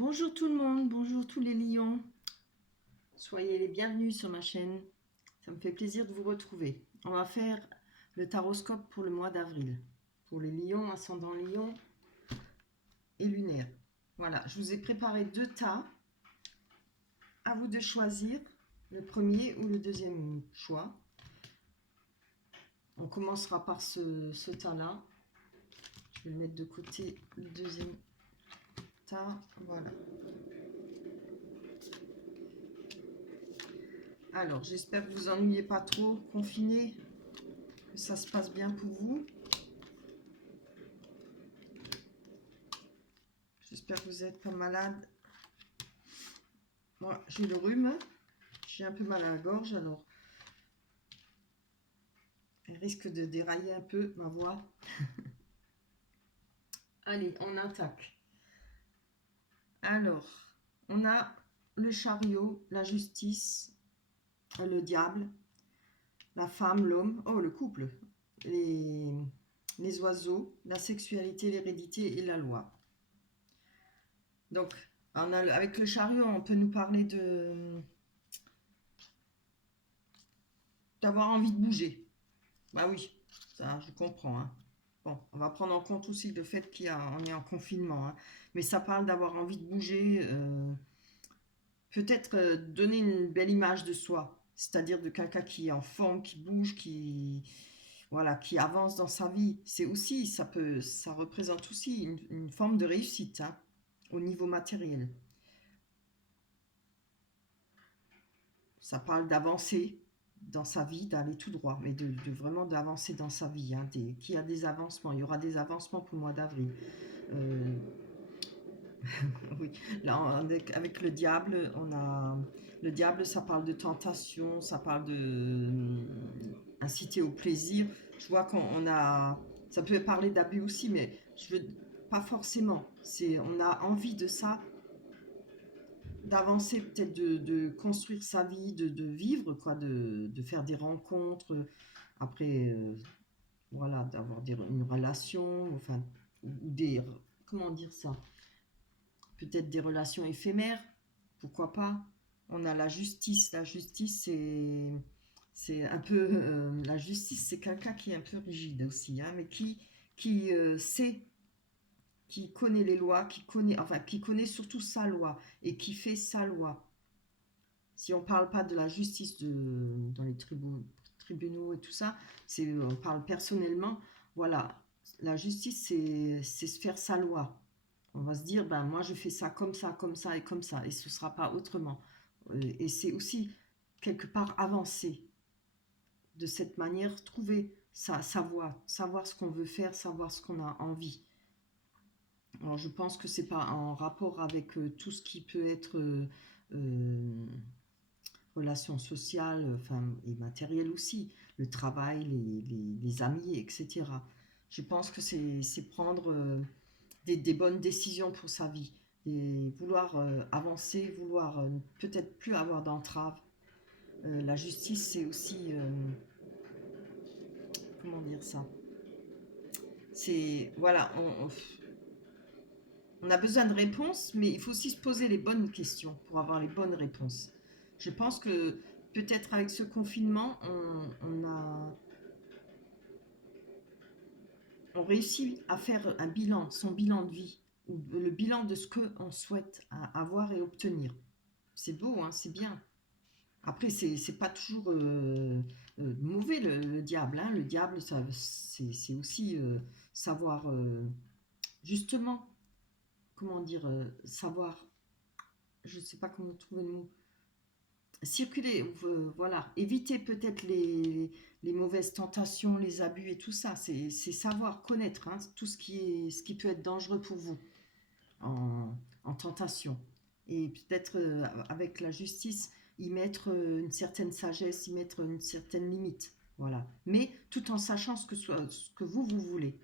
Bonjour tout le monde, bonjour tous les lions. Soyez les bienvenus sur ma chaîne. Ça me fait plaisir de vous retrouver. On va faire le taroscope pour le mois d'avril. Pour les lions, ascendant lion et lunaire. Voilà, je vous ai préparé deux tas. À vous de choisir le premier ou le deuxième choix. On commencera par ce tas-là. Je vais le mettre de côté, le deuxième tas. Voilà. Alors, j'espère que vous ennuyez pas trop, confinés, que ça se passe bien pour vous. J'espère que vous n'êtes pas malade. Moi, j'ai le rhume. J'ai un peu mal à la gorge, alors elle risque de dérailler un peu ma voix. Allez, on attaque. Alors, on a le chariot, la justice, le diable, la femme, l'homme, oh le couple, les oiseaux, la sexualité, l'hérédité et la loi. Donc, avec le chariot, on peut nous parler d'avoir envie de bouger. Bah oui, ça je comprends. Hein. Bon, on va prendre en compte aussi le fait qu'on est en confinement. Hein. Mais ça parle d'avoir envie de bouger, peut-être donner une belle image de soi. C'est-à-dire de quelqu'un qui est en forme, qui bouge, voilà, qui avance dans sa vie. C'est aussi, ça représente aussi une forme de réussite hein, au niveau matériel. Ça parle d'avancer dans sa vie, d'aller tout droit, mais de vraiment d'avancer dans sa vie. Hein, qu'il y a des avancements, il y aura des avancements pour le mois d'avril. Oui, là, avec le diable, le diable, ça parle de tentation, ça parle de inciter au plaisir. Je vois ça peut parler d'abus aussi, mais je veux pas forcément. On a envie de ça, d'avancer peut-être, de construire sa vie, de vivre, quoi, de faire des rencontres. Après, voilà, d'avoir une relation, enfin, ou des, comment dire ça? Peut-être des relations éphémères, pourquoi pas. On a la justice. La justice, c'est un peu... la justice, c'est quelqu'un qui est un peu rigide aussi, hein, mais qui sait, qui connaît les lois, qui connaît surtout sa loi et qui fait sa loi. Si on ne parle pas de la justice dans les tribunaux et tout ça, on parle personnellement, voilà, la justice, c'est se faire sa loi. On va se dire, ben moi je fais ça et comme ça, et ce ne sera pas autrement. Et c'est aussi quelque part avancer de cette manière, trouver sa voie, savoir ce qu'on veut faire, savoir ce qu'on a envie. Alors je pense que c'est pas en rapport avec tout ce qui peut être relations sociales, enfin, et matérielles aussi, le travail, les amis, etc. Je pense que c'est prendre des bonnes décisions pour sa vie, et vouloir avancer, vouloir peut-être plus avoir d'entraves. La justice, c'est aussi, comment dire ça? C'est, voilà, on a besoin de réponses, mais il faut aussi se poser les bonnes questions pour avoir les bonnes réponses. Je pense que peut-être avec ce confinement, on réussit à faire un bilan, son bilan de vie, ou le bilan de ce qu'on souhaite avoir et obtenir. C'est beau, hein, c'est bien. Après, c'est pas toujours mauvais le diable. Hein. Le diable, c'est aussi savoir, justement, comment dire, savoir, je sais pas comment trouver le mot, circuler, voilà, éviter peut-être les mauvaises tentations, les abus et tout ça. C'est savoir connaître hein, tout ce qui peut être dangereux pour vous en tentation. Et peut-être avec la justice, y mettre une certaine sagesse, y mettre une certaine limite. Voilà. Mais tout en sachant ce que vous voulez.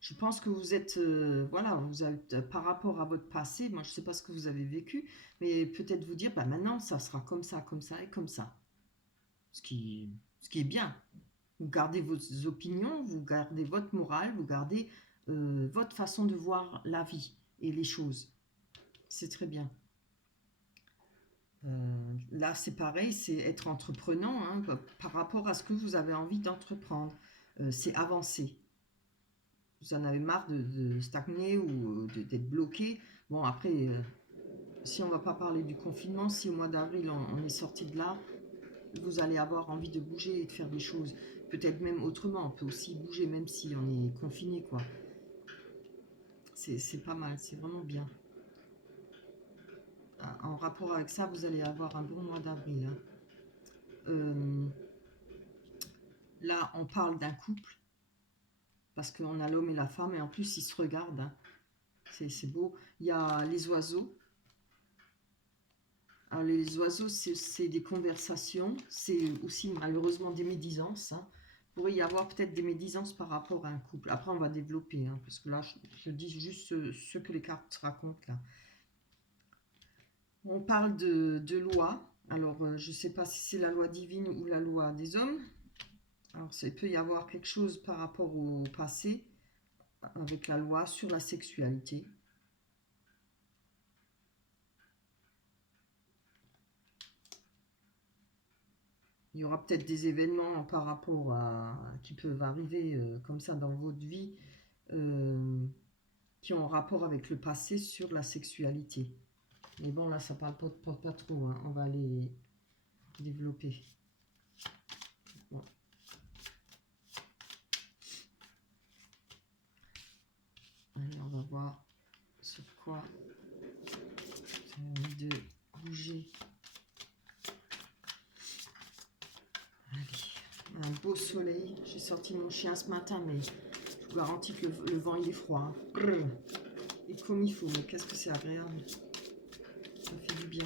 Je pense que vous êtes, voilà, vous êtes, par rapport à votre passé, moi je ne sais pas ce que vous avez vécu, mais peut-être vous dire, bah maintenant ça sera comme ça et comme ça. Ce qui, ce qui est bien. Vous gardez vos opinions, vous gardez votre morale, vous gardez votre façon de voir la vie et les choses. C'est très bien. Là, c'est pareil, c'est être entreprenant hein, par rapport à ce que vous avez envie d'entreprendre. C'est avancer. Vous en avez marre de stagner ou d'être bloqué. Bon, après, si on ne va pas parler du confinement, si au mois d'avril on est sorti de là, vous allez avoir envie de bouger et de faire des choses. Peut-être même autrement, on peut aussi bouger même si on est confiné, quoi. C'est pas mal, c'est vraiment bien. En rapport avec ça, vous allez avoir un bon mois d'avril. Hein. Euh, Là, on parle d'un couple, parce qu'on a l'homme et la femme, et en plus, ils se regardent. Hein. C'est beau. Il y a les oiseaux. Alors, les oiseaux, c'est des conversations. C'est aussi, malheureusement, des médisances. Hein. Il pourrait y avoir peut-être des médisances par rapport à un couple. Après, on va développer, hein, parce que là, je dis juste ce que les cartes racontent, là. On parle de loi. Alors, je ne sais pas si c'est la loi divine ou la loi des hommes. Alors, il peut y avoir quelque chose par rapport au passé, avec la loi sur la sexualité. Il y aura peut-être des événements par rapport à qui peuvent arriver comme ça dans votre vie euh, qui ont un rapport avec le passé sur la sexualité. Mais bon, là, ça parle pas trop. Hein. On va les développer. Bon. Allez, on va voir sur quoi j'ai envie de bouger. Allez, un beau soleil. J'ai sorti mon chien ce matin, mais je vous garantis que le vent il est froid. Hein. Et comme il faut, mais qu'est-ce que c'est agréable. Ça fait du bien.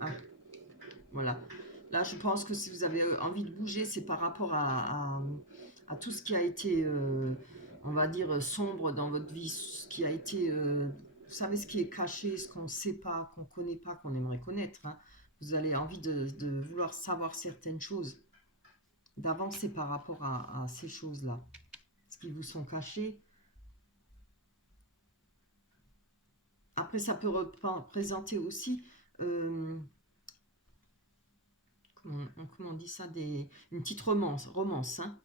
Ah, voilà. Là, je pense que si vous avez envie de bouger, c'est par rapport à tout ce qui a été, on va dire, sombre dans votre vie, ce qui a été, vous savez, ce qui est caché, ce qu'on ne sait pas, qu'on ne connaît pas, qu'on aimerait connaître. Hein. Vous avez envie de vouloir savoir certaines choses, d'avancer par rapport à ces choses-là, ce qui vous sont cachés. Après, ça peut représenter aussi... comment on dit ça, une petite romance hein,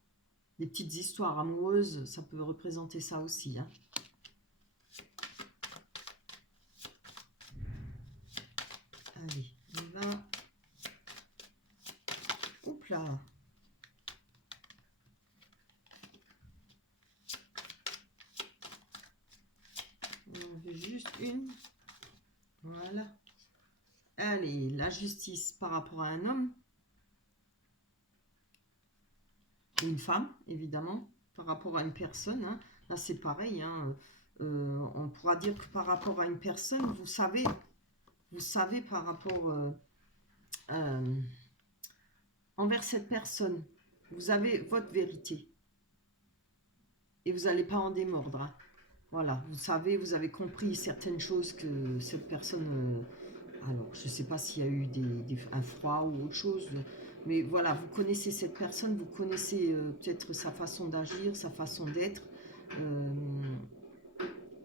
des petites histoires amoureuses, ça peut représenter ça aussi. Hein. Allez, on y va. Oups là. On en veut juste une. Voilà. Allez, la justice par rapport à un homme. Ou une femme, évidemment, par rapport à une personne. Hein. Là, c'est pareil. Hein. On pourra dire que par rapport à une personne, vous savez par rapport euh, envers cette personne, vous avez votre vérité. Et vous n'allez pas en démordre. Hein. Voilà, vous savez, vous avez compris certaines choses que cette personne... alors, je ne sais pas s'il y a eu un froid ou autre chose, mais voilà, vous connaissez cette personne, vous connaissez peut-être sa façon d'agir, sa façon d'être. Euh,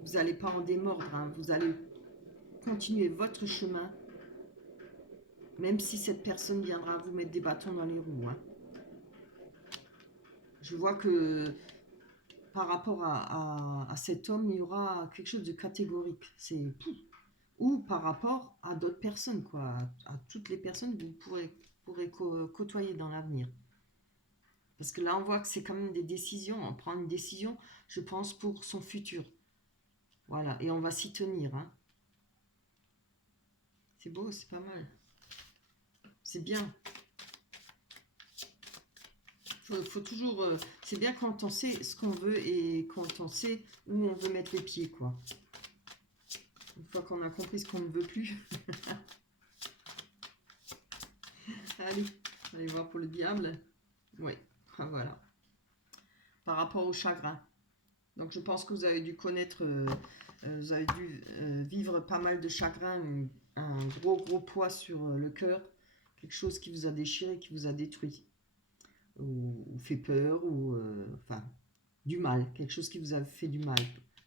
vous n'allez pas en démordre, hein, vous allez continuer votre chemin, même si cette personne viendra vous mettre des bâtons dans les roues. Hein. Je vois que par rapport à cet homme, il y aura quelque chose de catégorique. C'est ou par rapport à d'autres personnes, quoi, à toutes les personnes que vous pourrez côtoyer dans l'avenir. Parce que là, on voit que c'est quand même des décisions. On prend une décision, je pense, pour son futur. Voilà, et on va s'y tenir. Hein. C'est beau, c'est pas mal. C'est bien. Faut toujours. C'est bien quand on sait ce qu'on veut et quand on sait où on veut mettre les pieds, quoi. Une fois qu'on a compris ce qu'on ne veut plus. Allez, allez voir pour le diable. Oui, ah, voilà. Par rapport au chagrin. Donc je pense que vous avez dû connaître, vous avez dû vivre pas mal de chagrin, un gros poids sur le cœur, quelque chose qui vous a déchiré, qui vous a détruit, ou fait peur, ou enfin du mal, quelque chose qui vous a fait du mal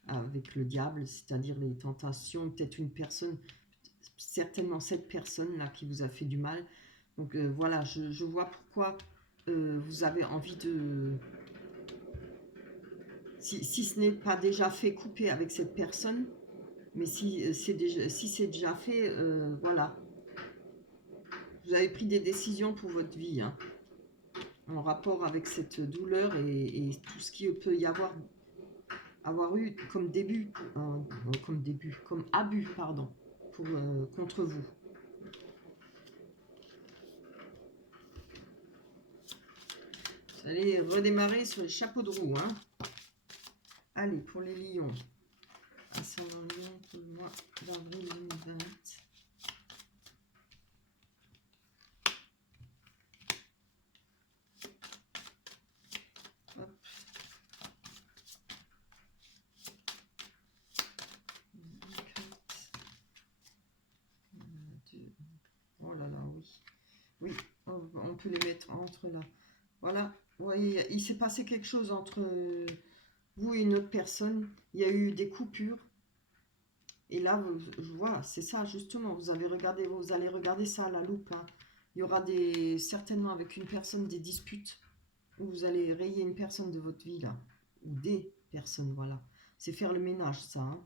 avec le diable, c'est-à-dire les tentations, peut-être une personne, certainement cette personne-là qui vous a fait du mal. Donc voilà, je vois pourquoi vous avez envie de... Si ce n'est pas déjà fait, couper avec cette personne, mais si c'est déjà fait, voilà. Vous avez pris des décisions pour votre vie, hein, en rapport avec cette douleur et tout ce qui peut y avoir eu comme comme abus, pardon, contre vous. Vous allez redémarrer sur les chapeaux de roue, hein. Allez, pour les lions. Ascendant lion pour le mois d'avril 2020. Hop. Oh là là, oui. Oui, on peut les mettre entre là. Voilà, vous voyez, il s'est passé quelque chose entre vous et une autre personne. Il y a eu des coupures. Et là, je vois, c'est ça justement. Vous allez regarder ça à la loupe, hein. Il y aura certainement avec une personne des disputes où vous allez rayer une personne de votre vie là, ou des personnes, voilà. C'est faire le ménage, ça, hein.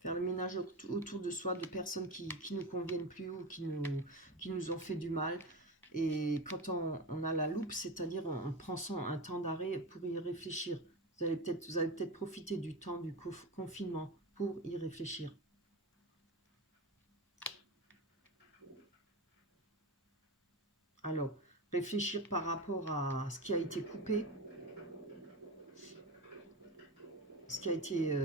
Faire le ménage autour de soi de personnes qui nous conviennent plus ou qui nous ont fait du mal. Et quand on a la loupe, c'est-à-dire on prend un temps d'arrêt pour y réfléchir. Vous allez peut-être profiter du temps du confinement pour y réfléchir. Alors, réfléchir par rapport à ce qui a été coupé, ce qui a été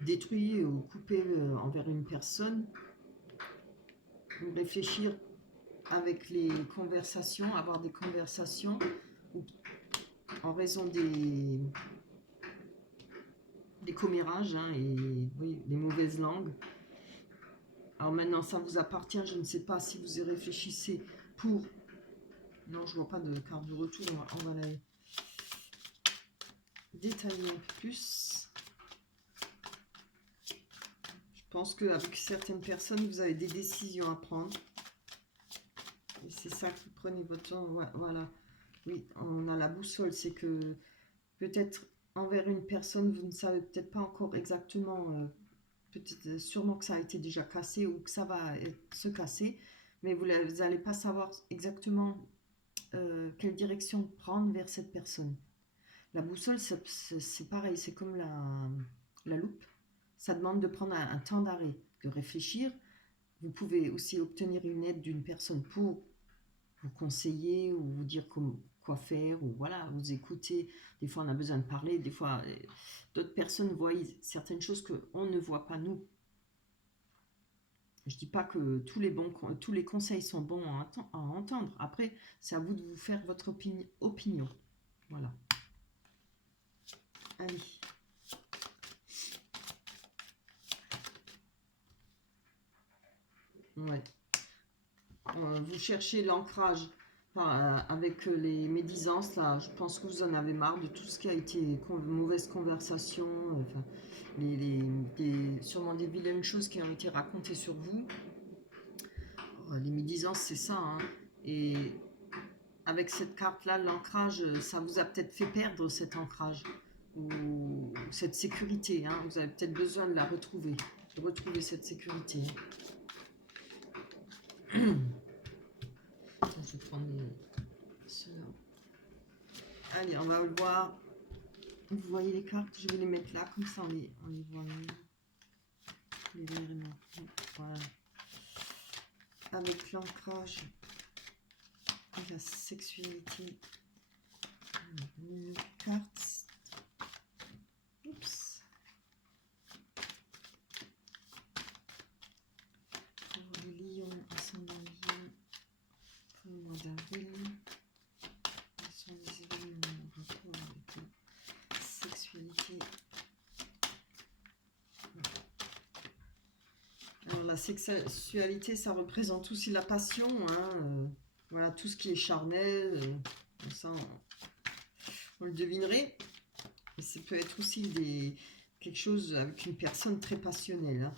détruit ou coupé envers une personne. Réfléchir avec les conversations, avoir des conversations en raison des commérages, hein, et oui, des mauvaises langues. Alors maintenant, ça vous appartient. Je ne sais pas si vous y réfléchissez pour... Non, je vois pas de carte de retour. On va la détailler un peu plus. Je pense qu'avec certaines personnes, vous avez des décisions à prendre. Et c'est ça qui prenez votre temps. Voilà. Oui, on a la boussole. C'est que peut-être envers une personne, vous ne savez peut-être pas encore exactement... peut-être sûrement que ça a été déjà cassé ou que ça va se casser, mais vous n'allez pas savoir exactement quelle direction prendre vers cette personne. La boussole, c'est pareil, c'est comme la loupe. Ça demande de prendre un temps d'arrêt, de réfléchir. Vous pouvez aussi obtenir une aide d'une personne pour vous conseiller ou vous dire quoi faire, ou voilà, vous écouter. Des fois, on a besoin de parler. Des fois, d'autres personnes voient certaines choses qu'on ne voit pas nous. Je ne dis pas que tous les conseils sont bons à entendre. Après, c'est à vous de vous faire votre opinion. Voilà. Allez. Ouais. Vous cherchez l'ancrage avec les médisances, là. Je pense que vous en avez marre de tout ce qui a été mauvaise conversation. Enfin, sûrement des vilaines choses qui ont été racontées sur vous. Les médisances, c'est ça, hein. Et avec cette carte-là, l'ancrage, ça vous a peut-être fait perdre cet ancrage ou cette sécurité, hein. Vous avez peut-être besoin de la retrouver, de retrouver cette sécurité. Je vais prendre ceux-là. Allez, on va le voir. Vous voyez les cartes, je vais les mettre là, comme ça on les voit mieux. Les verres, voilà. Avec l'ancrage et la sexualité. Une carte. Oups. Pour les lions, ascendant lion, pour le mois d'avril. Quels sont les événements en rapport avec la sexualité? Alors, la sexualité, ça représente aussi la passion, hein, voilà, tout ce qui est charnel. Ça, Vous le devinerez. Et ça peut être aussi quelque chose avec une personne très passionnelle. Hein.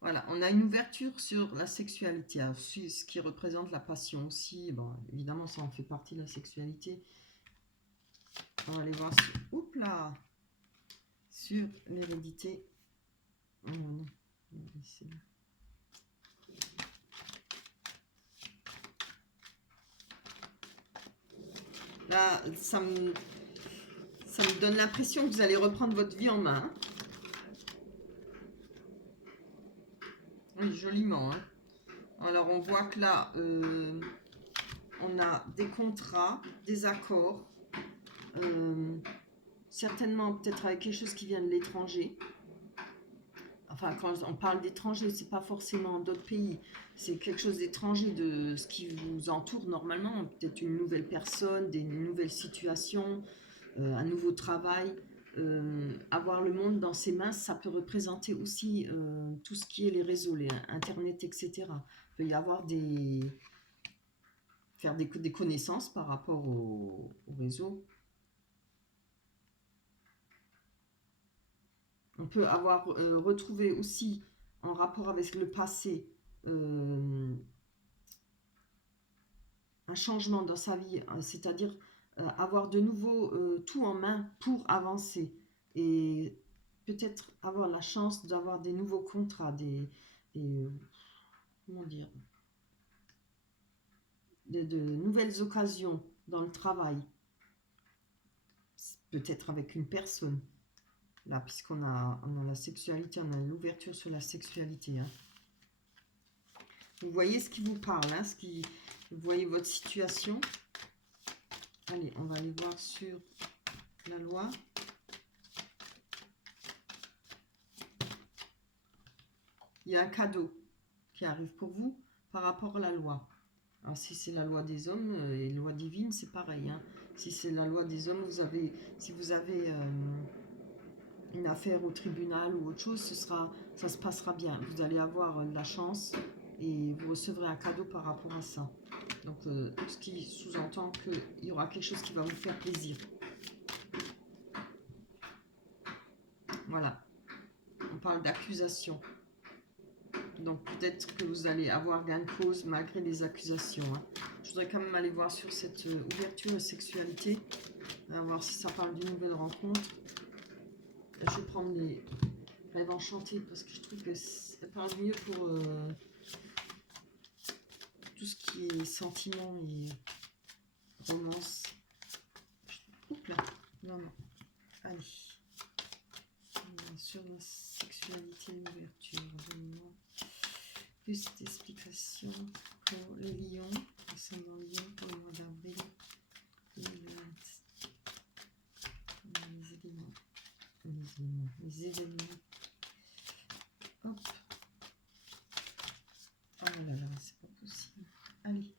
Voilà, on a une ouverture sur la sexualité, hein, ce qui représente la passion aussi. Bon, évidemment, ça en fait partie de la sexualité. On va aller voir sur, oups là, sur l'hérédité. Oh non, là, ça me donne l'impression que vous allez reprendre votre vie en main. Oui, joliment. Hein. Alors, on voit que là, on a des contrats, des accords, certainement peut-être avec quelque chose qui vient de l'étranger. Enfin, quand on parle d'étranger, c'est pas forcément d'autres pays, c'est quelque chose d'étranger de ce qui vous entoure normalement, peut-être une nouvelle personne, des nouvelles situations, un nouveau travail. Avoir le monde dans ses mains, ça peut représenter aussi tout ce qui est les réseaux, les Internet, etc. Il peut y avoir faire des connaissances par rapport au réseau. On peut avoir retrouvé aussi en rapport avec le passé un changement dans sa vie, c'est-à-dire avoir de nouveau tout en main pour avancer et peut-être avoir la chance d'avoir des nouveaux contrats, comment dire, de nouvelles occasions dans le travail, peut-être avec une personne. Là, puisqu'on on a la sexualité, on a l'ouverture sur la sexualité. Hein. Vous voyez ce qui vous parle, hein, vous voyez votre situation. Allez, on va aller voir sur la loi. Il y a un cadeau qui arrive pour vous par rapport à la loi. Alors, si c'est la loi des hommes et loi divine, c'est pareil. Hein. Si c'est la loi des hommes, si vous avez une affaire au tribunal ou autre chose, ça se passera bien. Vous allez avoir de la chance et vous recevrez un cadeau par rapport à ça. Donc, ce qui sous-entend qu'il y aura quelque chose qui va vous faire plaisir. Voilà. On parle d'accusation. Donc, peut-être que vous allez avoir gain de cause malgré les accusations. Hein. Je voudrais quand même aller voir sur cette ouverture de sexualité. On va voir si ça parle d'une nouvelle rencontre. Je vais prendre les rêves enchantés parce que je trouve que ça parle mieux pour tout ce qui est sentiment et romance. Oups là, non, non. Allez. Sur la sexualité et l'ouverture. Plus d'explications pour les lions. Ascendant lion pour le mois d'avril. Les éléments. Les événements. Hop. Oh là là, c'est pas possible. Allez,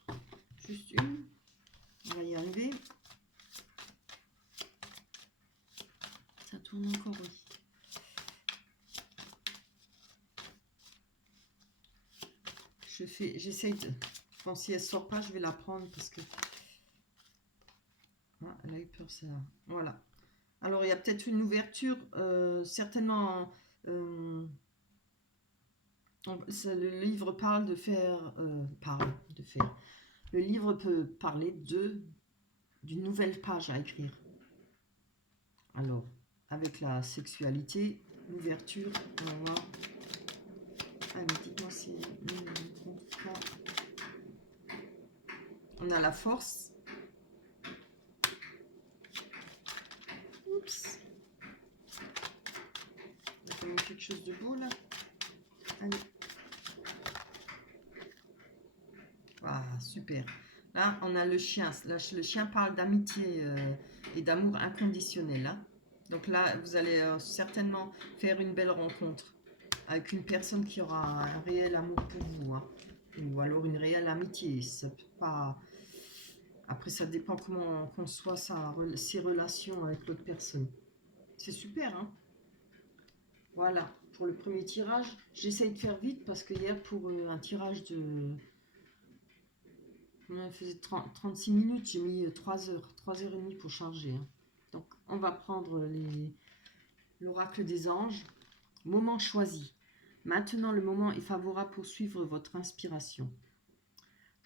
juste une. On va y arriver. Ça tourne encore, oui. J'essaye de... Bon, si elle sort pas, je vais la prendre parce que... Ah, elle a eu peur, ça. Voilà. Alors, il y a peut-être une ouverture, certainement... le livre parle de faire... Le livre peut parler d'une nouvelle page à écrire. Alors, avec la sexualité, l'ouverture, on va voir... Allez, dites-moi si... On a la force. Oups. Il y a quand même quelque chose de beau là. Allez. Ah, super. Là, on a le chien. Là, le chien parle d'amitié et d'amour inconditionnel. Hein. Donc là, vous allez certainement faire une belle rencontre avec une personne qui aura un réel amour pour vous. Hein. Ou alors une réelle amitié. Ça peut pas... Après, ça dépend comment on conçoit ses relations avec l'autre personne. C'est super, hein? Voilà, pour le premier tirage. J'essaye de faire vite parce que hier, pour un tirage Ouais, il faisait 36 minutes, j'ai mis 3 heures, 3 heures et demie pour charger, hein. Donc, on va prendre l'oracle des anges. Moment choisi. Maintenant, le moment est favorable pour suivre votre inspiration.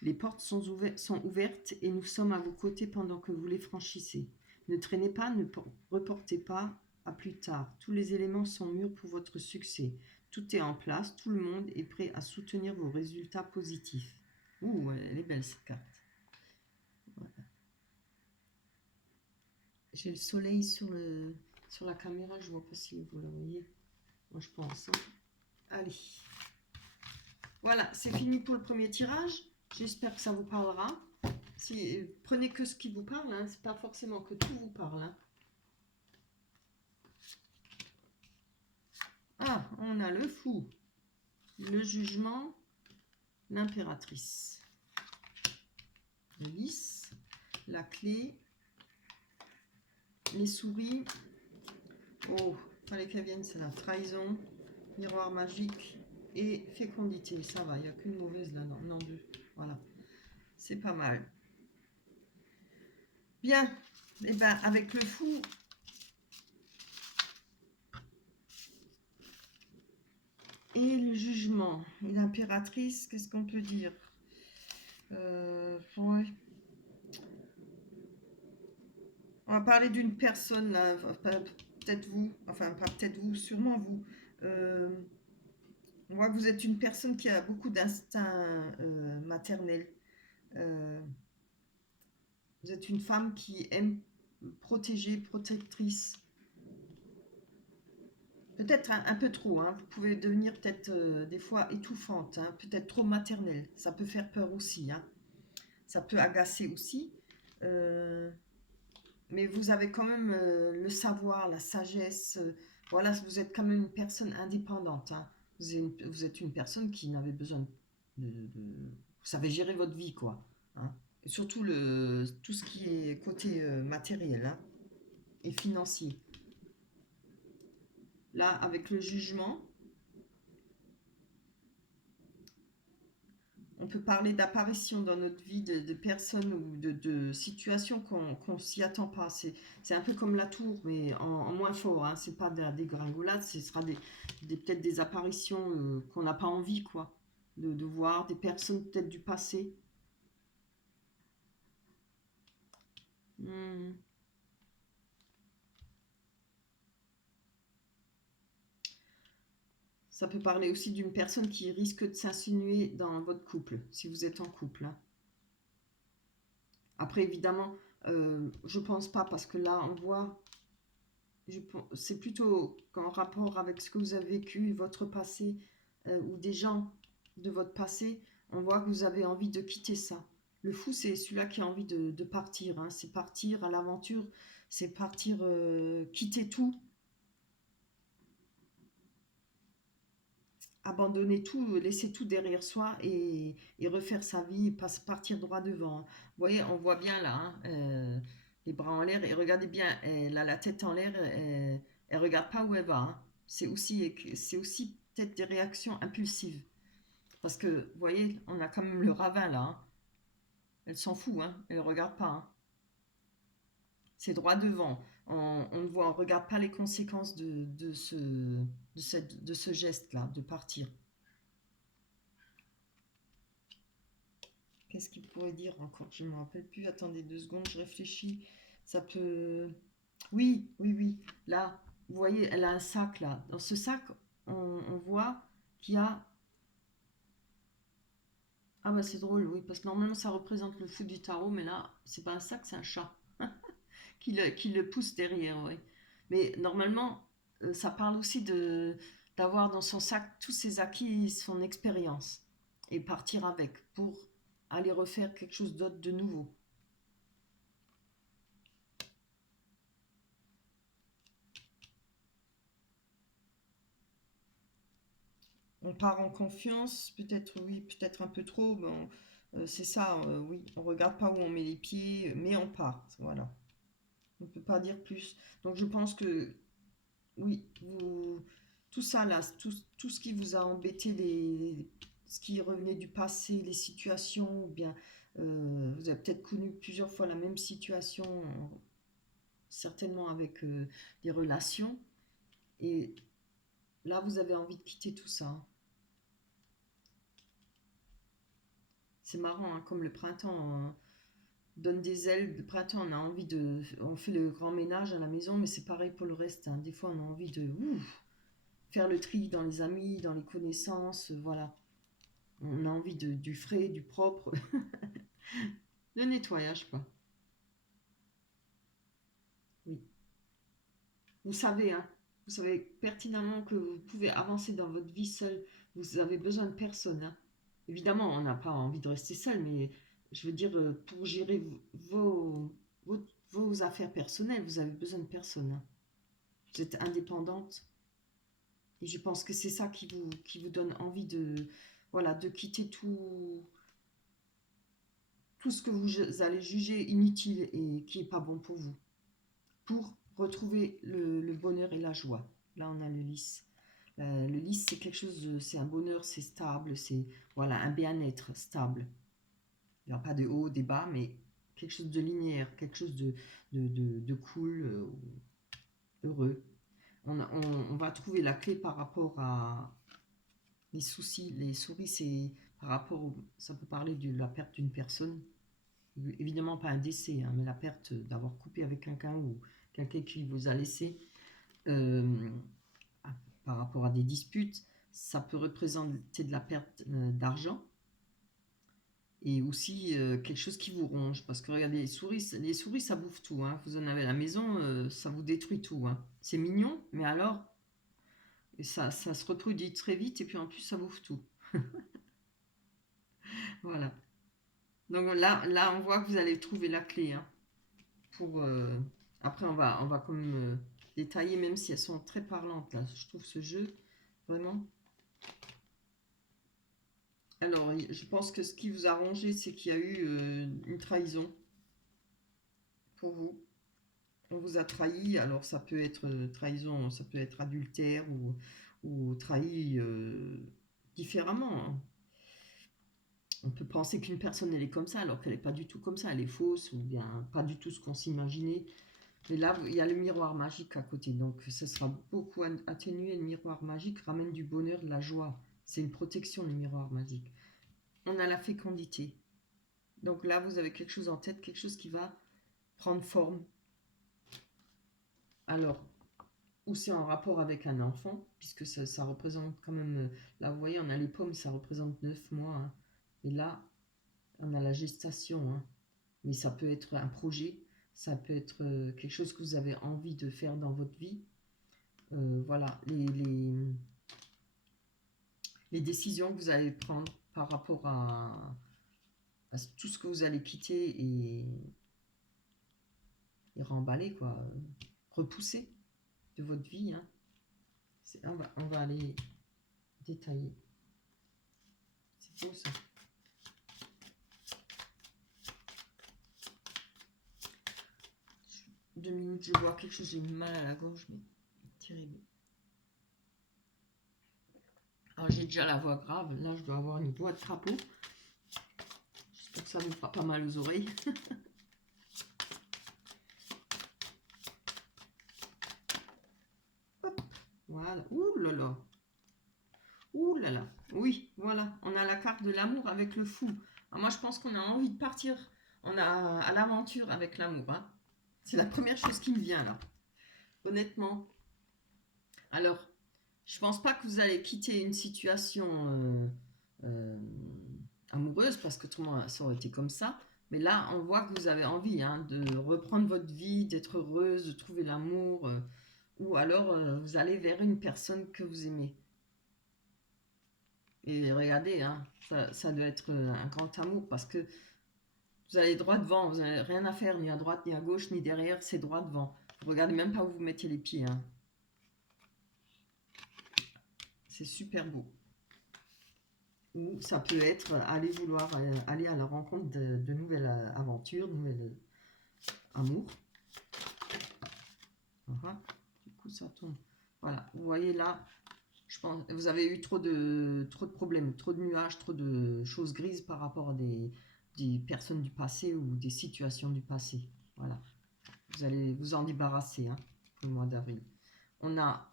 Les portes sont ouvertes et nous sommes à vos côtés pendant que vous les franchissez. Ne traînez pas, ne reportez pas à plus tard. Tous les éléments sont mûrs pour votre succès. Tout est en place, tout le monde est prêt à soutenir vos résultats positifs. Ouh, elle est belle cette carte. Voilà. J'ai le soleil sur la caméra, je ne vois pas si vous le voyez. Moi je pense, hein. Allez. Voilà, c'est fini pour le premier tirage. J'espère que ça vous parlera. Prenez que ce qui vous parle, hein. C'est pas forcément que tout vous parle, hein. Ah, on a le fou, le jugement, l'impératrice, le lys, la clé, les souris. Oh, fallait qu'elle vienne, c'est la trahison, miroir magique et fécondité. Ça va, il n'y a qu'une mauvaise là, non, deux. Voilà, c'est pas mal. Bien, et eh ben avec le fou, et le jugement et l'impératrice, qu'est-ce qu'on peut dire? Ouais. On va parler d'une personne là, peut-être vous, enfin pas peut-être vous, sûrement vous. Euh, on voit que vous êtes une personne qui a beaucoup d'instinct maternel. Euh, vous êtes une femme qui aime protéger, protectrice. Peut-être un peu trop, hein. Vous pouvez devenir peut-être des fois étouffante, hein. Peut-être trop maternelle. Ça peut faire peur aussi, hein. Ça peut agacer aussi. Euh, mais vous avez quand même le savoir, la sagesse. Voilà, vous êtes quand même une personne indépendante, hein. Vous êtes une personne qui n'avait besoin vous savez gérer votre vie, quoi, hein. Et surtout tout ce qui est côté matériel, hein, et financier. Là, avec le jugement, on peut parler d'apparitions dans notre vie de personnes ou de situations qu'on s'y attend pas. C'est un peu comme la tour, mais en moins fort, hein. C'est pas de la dégringolade, ce sera peut-être des apparitions qu'on n'a pas envie, quoi, de voir, des personnes peut-être du passé. Hmm. Ça peut parler aussi d'une personne qui risque de s'insinuer dans votre couple, si vous êtes en couple, hein. Après, évidemment, je pense pas, parce que là, on voit, c'est plutôt en rapport avec ce que vous avez vécu, votre passé, ou des gens de votre passé. On voit que vous avez envie de quitter ça. Le fou, c'est celui-là qui a envie de partir, hein. C'est partir à l'aventure, c'est partir, quitter tout, abandonner tout, laisser tout derrière soi et refaire sa vie, et partir droit devant. Vous voyez, on voit bien là, hein, les bras en l'air, et regardez bien, elle a la tête en l'air, elle regarde pas où elle va, hein. C'est aussi peut-être des réactions impulsives. Parce que, vous voyez, on a quand même le ravin là, hein. Elle s'en fout, hein, elle ne regarde pas, hein. C'est droit devant. On regarde pas les conséquences de ce geste-là, de partir. Qu'est-ce qu'il pourrait dire encore? Je ne me rappelle plus. Attendez 2 secondes, je réfléchis. Ça peut. Oui, oui, oui. Là, vous voyez, elle a un sac là. Dans ce sac, on voit qu'il y a. Ah bah c'est drôle, oui, parce que normalement ça représente le fou du tarot, mais là, c'est pas un sac, c'est un chat qui le pousse derrière, oui. Mais normalement, ça parle aussi d'avoir dans son sac tous ses acquis, son expérience, et partir avec pour aller refaire quelque chose d'autre, de nouveau. On part en confiance, peut-être oui, peut-être un peu trop. Bon, c'est ça, oui. On regarde pas où on met les pieds, mais on part. Voilà. On ne peut pas dire plus. Donc je pense que oui, tout ça là, tout ce qui vous a embêté, ce qui revenait du passé, les situations, ou bien Vous avez peut-être connu plusieurs fois la même situation, certainement avec des relations. Et là, vous avez envie de quitter tout ça. C'est marrant, hein, comme le printemps donne des ailes. Le printemps, on a envie de... On fait le grand ménage à la maison, mais c'est pareil pour le reste, hein. Des fois, on a envie de faire le tri dans les amis, dans les connaissances, voilà. On a envie du frais, du propre, le nettoyage, quoi. Oui. Hein, vous savez pertinemment que vous pouvez avancer dans votre vie seul. Vous avez besoin de personne, hein. Évidemment, on n'a pas envie de rester seul, mais je veux dire, pour gérer vos affaires personnelles, vous avez besoin de personne, hein. Vous êtes indépendante. Et je pense que c'est ça qui vous donne envie de, voilà, de quitter tout ce que vous allez juger inutile et qui n'est pas bon pour vous, pour retrouver le bonheur et la joie. Là, on a le lys. Le lys, c'est quelque chose, c'est un bonheur, c'est stable, c'est voilà, un bien-être stable. Il n'y a pas de haut, des bas, mais quelque chose de linéaire, quelque chose de cool, heureux. On va trouver la clé par rapport à les soucis. Les souris, c'est par rapport ça peut parler de la perte d'une personne. Évidemment pas un décès, hein, mais la perte d'avoir coupé avec quelqu'un ou quelqu'un qui vous a laissé. euh, Par rapport à des disputes, ça peut représenter de la perte d'argent et aussi quelque chose qui vous ronge. Parce que regardez, les souris ça bouffe tout, hein. Vous en avez à la maison, ça vous détruit tout, hein. C'est mignon, mais alors, ça se reproduit très vite et puis en plus ça bouffe tout. Voilà. Donc là, on voit que vous allez trouver la clé, hein, pour. Après, on va quand même détailler, même si elles sont très parlantes là. Je trouve ce jeu vraiment. Alors, je pense que ce qui vous a rangé, c'est qu'il y a eu une trahison pour vous. On vous a trahi. Alors, ça peut être trahison, ça peut être adultère ou trahi différemment, hein. On peut penser qu'une personne, elle est comme ça, alors qu'elle n'est pas du tout comme ça. Elle est fausse ou bien pas du tout ce qu'on s'imaginait. Mais là, il y a le miroir magique à côté. Donc, ce sera beaucoup atténué. Le miroir magique ramène du bonheur, de la joie. C'est une protection, le miroir magique. On a la fécondité. Donc là, vous avez quelque chose en tête, quelque chose qui va prendre forme. Alors, ou c'est en rapport avec un enfant, puisque ça représente quand même... Là, vous voyez, on a les pommes, ça représente 9 mois, hein. Et là, on a la gestation, hein. Mais ça peut être un projet, ça peut être quelque chose que vous avez envie de faire dans votre vie. Voilà, les décisions que vous allez prendre par rapport à tout ce que vous allez quitter et remballer, quoi. Repousser de votre vie, hein. On va aller détailler. C'est beau ça. 2 minutes, je vois quelque chose, j'ai mal à la gorge, mais terrible. Alors j'ai déjà la voix grave, là je dois avoir une voix de crapaud. J'espère que ça ne me fera pas mal aux oreilles. Hop, voilà, ouh là là. Ouh là là, oui, voilà, on a la carte de l'amour avec le fou. Alors moi je pense qu'on a envie de partir à l'aventure avec l'amour, hein. C'est la première chose qui me vient là, honnêtement. Alors, je pense pas que vous allez quitter une situation euh, amoureuse parce que tout le monde ça aurait été comme ça. Mais là, on voit que vous avez envie, hein, de reprendre votre vie, d'être heureuse, de trouver l'amour, ou alors vous allez vers une personne que vous aimez. Et regardez, hein, ça doit être un grand amour parce que vous allez droit devant, vous n'avez rien à faire ni à droite ni à gauche ni derrière, c'est droit devant. Vous regardez même pas où vous mettez les pieds, hein. C'est super beau. Ou ça peut être aller vouloir aller à la rencontre de nouvelles aventures, de nouvelles amours. Voilà. Du coup, ça tombe. Voilà, vous voyez là, je pense vous avez eu trop de problèmes, trop de nuages, trop de choses grises par rapport des personnes du passé ou des situations du passé. Voilà. Vous allez vous en débarrasser hein, pour le mois d'avril. On a,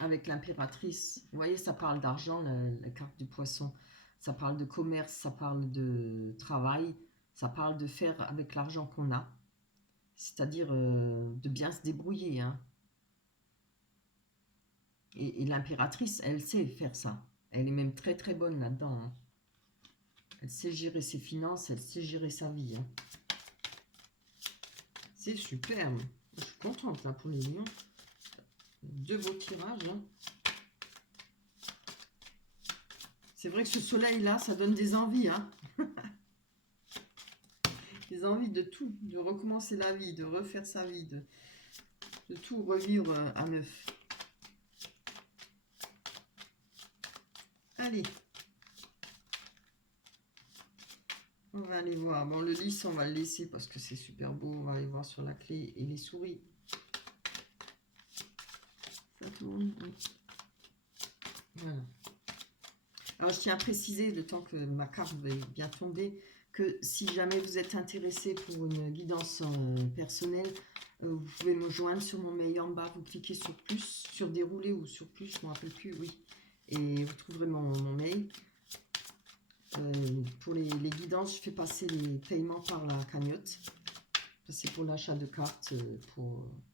avec l'impératrice, vous voyez, ça parle d'argent, la carte du poisson. Ça parle de commerce, ça parle de travail, ça parle de faire avec l'argent qu'on a. C'est-à-dire de bien se débrouiller. Hein. Et l'impératrice, elle sait faire ça. Elle est même très très bonne là-dedans. Hein. Elle sait gérer ses finances, elle sait gérer sa vie. Hein. C'est superbe. Je suis contente là pour les lions. Deux beaux tirages. Hein. C'est vrai que ce soleil-là, ça donne des envies. Hein. Des envies de tout. De recommencer la vie, de refaire sa vie, de tout revivre à neuf. Allez. On va aller voir. Bon, le lys, on va le laisser parce que c'est super beau. On va aller voir sur la clé et les souris. Ça tourne. Oui. Voilà. Alors, je tiens à préciser, le temps que ma carte va bien tomber, que si jamais vous êtes intéressé pour une guidance personnelle, vous pouvez me joindre sur mon mail en bas. Vous cliquez sur plus, sur dérouler ou sur plus, je ne me rappelle plus, oui. Et vous trouverez mon mail. Pour les guidances, je fais passer les paiements par la cagnotte. C'est pour l'achat de cartes.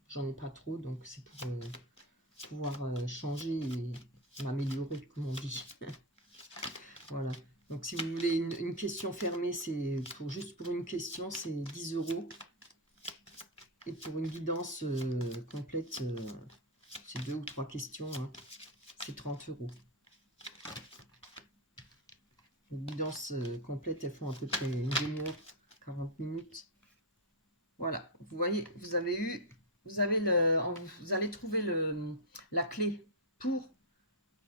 J'en ai pas trop, donc c'est pour pouvoir changer et m'améliorer, comme on dit. Voilà. Donc si vous voulez une question fermée, c'est juste pour une question, c'est 10 €. Et pour une guidance complète, c'est 2 ou 3 questions, hein, c'est 30 €. Les guidances complètes, elles font à peu près une demi-heure, 40 minutes. Voilà, vous voyez, vous allez trouver la clé pour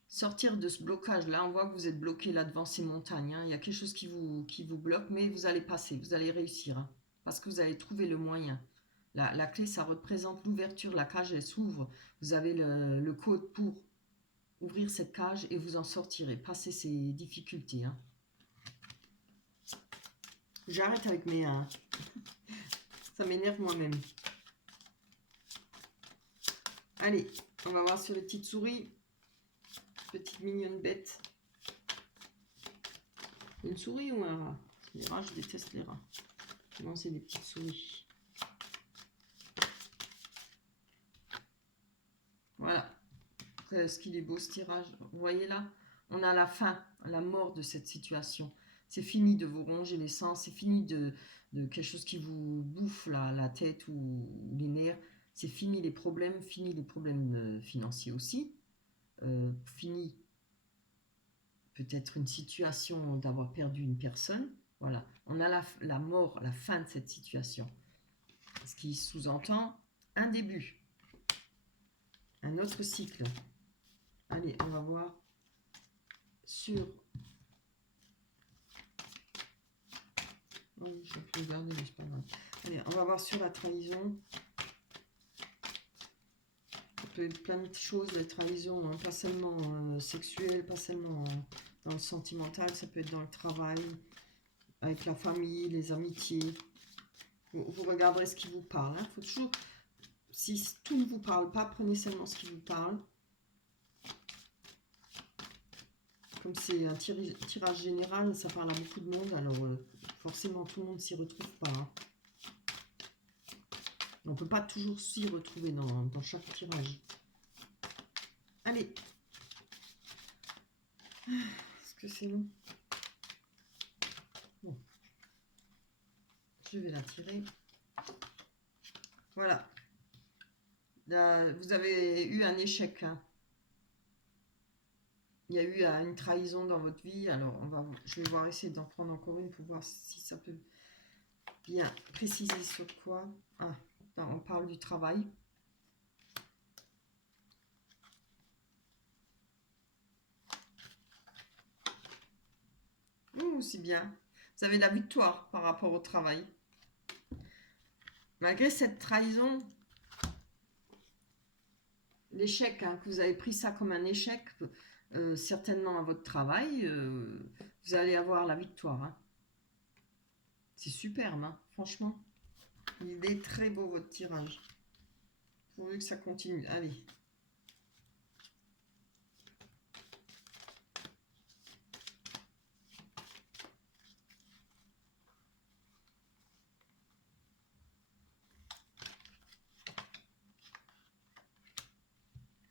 sortir de ce blocage. Là, on voit que vous êtes bloqué là devant ces montagnes. Hein. Il y a quelque chose qui vous bloque, mais vous allez passer, vous allez réussir. Hein, parce que vous allez trouver le moyen. La clé, ça représente l'ouverture. La cage, elle s'ouvre. Vous avez le code pour ouvrir cette cage et vous en sortirez. Passer ces difficultés. Hein. J'arrête avec mes... ça m'énerve moi-même. Allez, on va voir sur les petites souris. Petite mignonne bête. Une souris ou un rat? Les rats, je déteste les rats. Non, c'est des petites souris. Voilà. Ce qu'il est beau ce tirage. Vous voyez là? On a la fin, la mort de cette situation. C'est fini de vous ronger les sens. C'est fini de quelque chose qui vous bouffe la tête ou les nerfs. C'est fini les problèmes financiers aussi. Fini peut-être une situation d'avoir perdu une personne. Voilà, on a la mort, la fin de cette situation. Ce qui sous-entend un début, un autre cycle. Allez, on va voir sur... Oh, je peux regarder, mais c'est pas grave. Allez, on va voir sur la trahison. Ça peut être plein de choses, la trahison, hein, pas seulement sexuelle, pas seulement dans le sentimental, ça peut être dans le travail, avec la famille, les amitiés. Vous regarderez ce qui vous parle. Il faut toujours, si tout ne vous parle pas, prenez seulement ce qui vous parle. Comme c'est un tirage général, ça parle à beaucoup de monde, alors forcément tout le monde s'y retrouve pas. Hein. On ne peut pas toujours s'y retrouver dans chaque tirage. Allez. Est-ce que c'est long? Bon. Je vais la tirer. Voilà. Là, vous avez eu un échec. Hein. Il y a eu une trahison dans votre vie. Alors, je vais voir, essayer d'en prendre encore une pour voir si ça peut bien préciser sur quoi. Ah, on parle du travail. C'est bien. Vous avez la victoire par rapport au travail. Malgré cette trahison, l'échec, hein, que vous avez pris ça comme un échec, certainement à votre travail, vous allez avoir la victoire. Hein. C'est superbe, hein, franchement. Il est très beau, votre tirage. Pourvu que ça continue. Allez.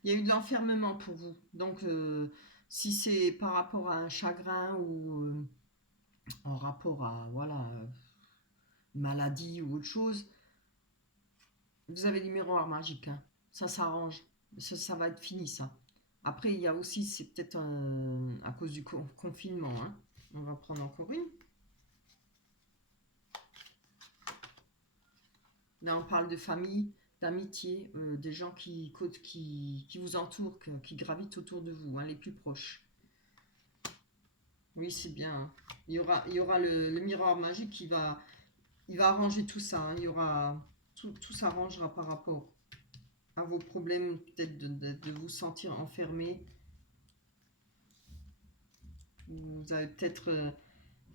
Il y a eu de l'enfermement pour vous. Donc, si c'est par rapport à un chagrin ou en rapport à, voilà, maladie ou autre chose, vous avez du miroir magique, hein. Ça s'arrange. Ça va être fini, ça. Après, il y a aussi, c'est peut-être à cause du confinement, hein. On va prendre encore une. Là, on parle de famille, d'amitié, des gens qui vous entourent, qui gravitent autour de vous, hein, les plus proches. Oui, c'est bien, hein. Il y aura le miroir magique il va arranger tout ça, hein. Tout s'arrangera par rapport à vos problèmes, peut-être de vous sentir enfermé. Vous avez peut-être,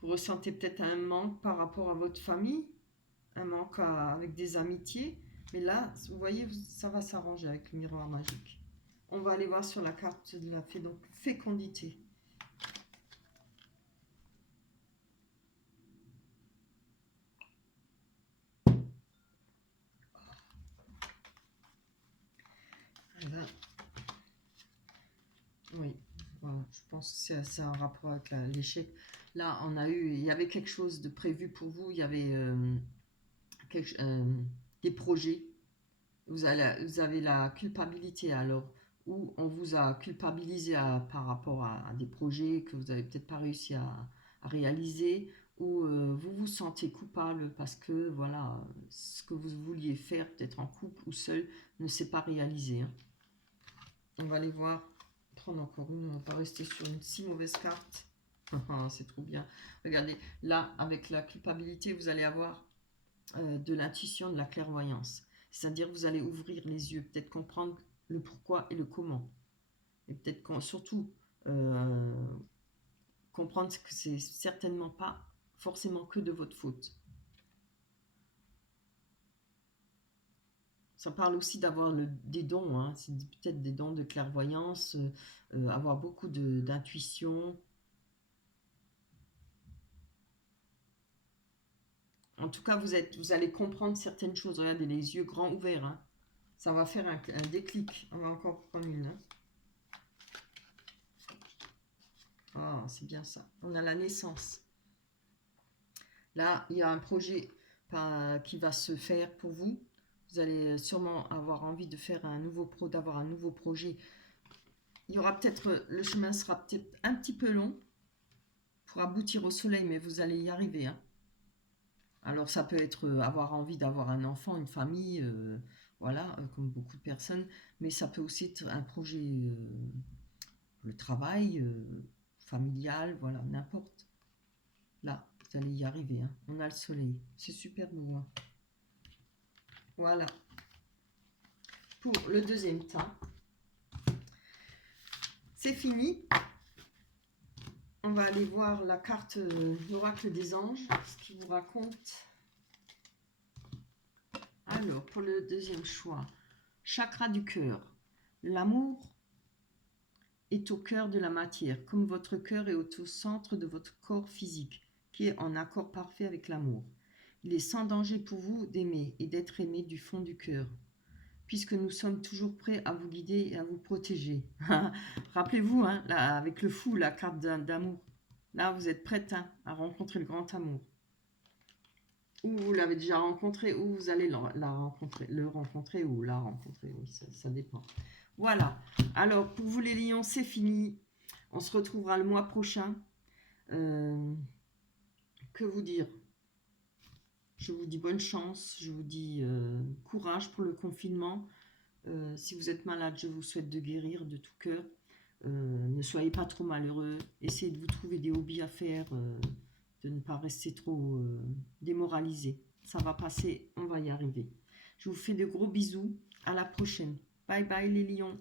vous ressentez peut-être un manque par rapport à votre famille, un manque avec des amitiés. Mais là, vous voyez, ça va s'arranger avec le miroir magique. On va aller voir sur la carte de la fécondité. Là, oui, voilà, je pense que c'est un rapport avec l'échec. Là, il y avait quelque chose de prévu pour vous. Il y avait des projets. Vous avez la culpabilité alors, où on vous a culpabilisé par rapport à des projets que vous n'avez peut-être pas réussi à réaliser, ou vous vous sentez coupable parce que voilà, ce que vous vouliez faire, peut-être en couple ou seul, ne s'est pas réalisé, hein. On va aller voir, prendre encore une, on va pas rester sur une si mauvaise carte. C'est trop bien. Regardez, là, avec la culpabilité, vous allez avoir de l'intuition, de la clairvoyance. C'est-à-dire vous allez ouvrir les yeux, peut-être comprendre le pourquoi et le comment. Et peut-être surtout comprendre que c'est certainement pas forcément que de votre faute. Ça parle aussi d'avoir des dons, hein. C'est peut-être des dons de clairvoyance, avoir beaucoup d'intuition. En tout cas, vous allez comprendre certaines choses. Regardez, les yeux grands ouverts, hein. Ça va faire un déclic. On va encore prendre une, hein. Ah, c'est bien ça. On a la naissance. Là, il y a un projet qui va se faire pour vous. Vous allez sûrement avoir envie de faire d'avoir un nouveau projet. Il y aura peut-être, le chemin sera peut-être un petit peu long pour aboutir au soleil, mais vous allez y arriver, hein. Alors ça peut être avoir envie d'avoir un enfant, une famille, voilà, comme beaucoup de personnes, mais ça peut aussi être un projet, le travail, familial, voilà, n'importe. Là, vous allez y arriver, hein. On a le soleil, c'est super beau, hein. Voilà. Pour le deuxième temps, c'est fini. On va aller voir la carte l'oracle des anges, ce qu'il vous raconte. Alors, pour le deuxième choix, chakra du cœur. L'amour est au cœur de la matière, comme votre cœur est au centre de votre corps physique, qui est en accord parfait avec l'amour. Il est sans danger pour vous d'aimer et d'être aimé du fond du cœur, puisque nous sommes toujours prêts à vous guider et à vous protéger. Rappelez-vous, hein, là, avec le fou, la carte d'amour. Là, vous êtes prête, hein, à rencontrer le grand amour. Ou vous l'avez déjà rencontré, ou vous allez le rencontrer ou la rencontrer. Oui, ça dépend. Voilà. Alors, pour vous les lions, c'est fini. On se retrouvera le mois prochain. Que vous dire? Je vous dis bonne chance. Je vous dis courage pour le confinement. Si vous êtes malade, je vous souhaite de guérir de tout cœur. Ne soyez pas trop malheureux. Essayez de vous trouver des hobbies à faire. De ne pas rester trop démoralisé. Ça va passer, on va y arriver. Je vous fais de gros bisous. À la prochaine. Bye bye les lions.